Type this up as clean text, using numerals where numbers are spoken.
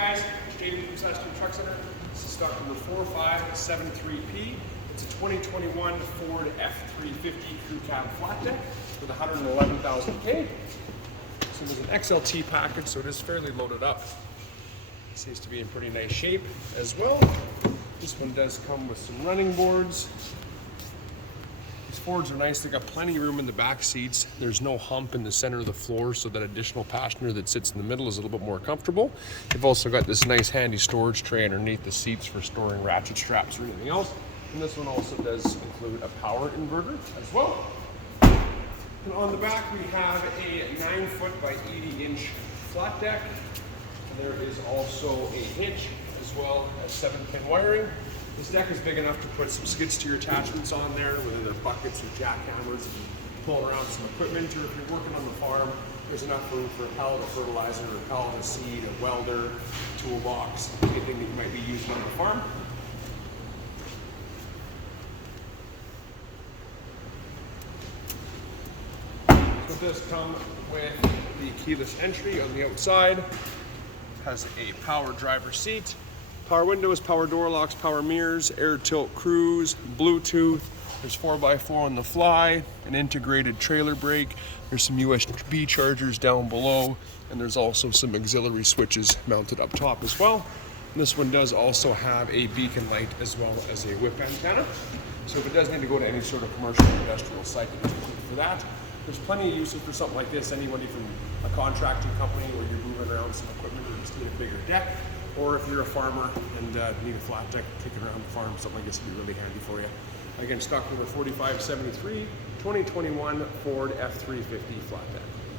guys? Jaden from Saskatoon Truck Center. This is stock number 4573P. It's a 2021 Ford F350 Crew Cab flat deck with 111,000 K. So there's an XLT package, so it is fairly loaded up. Seems to be in pretty nice shape as well. This one does come with some running boards. These Fords are nice. They got plenty of room in the back seats. There's no hump in the center of the floor, so that additional passenger that sits in the middle is a little bit more comfortable. They've also got this nice handy storage tray underneath the seats for storing ratchet straps or anything else. And this one also does include a power inverter as well. And on the back we have a 9-foot by 80-inch flat deck. And there is also a hitch as well as 7-pin wiring. This deck is big enough to put some skid steer attachments on there, whether they're buckets or jackhammers, if you're pulling around some equipment, or if you're working on the farm, there's enough room for a pallet of fertilizer, a pallet of seed, a welder, toolbox, anything that you might be using on the farm. So it does come with the keyless entry on the outside. Has a power driver seat, power windows, power door locks, power mirrors, air tilt cruise, Bluetooth. There's 4x4 on the fly, an integrated trailer brake. There's some USB chargers down below, and there's also some auxiliary switches mounted up top as well. And this one does also have a beacon light as well as a whip antenna. So if it does need to go to any sort of commercial or industrial site, it's equipped for that. There's plenty of uses for something like this. Anybody from a contracting company where you're moving around some equipment or just need a bigger deck, or if you're a farmer and need a flat deck kicking around the farm, something like this would be really handy for you. Again, stock number 4573, 2021 Ford F350 flat deck.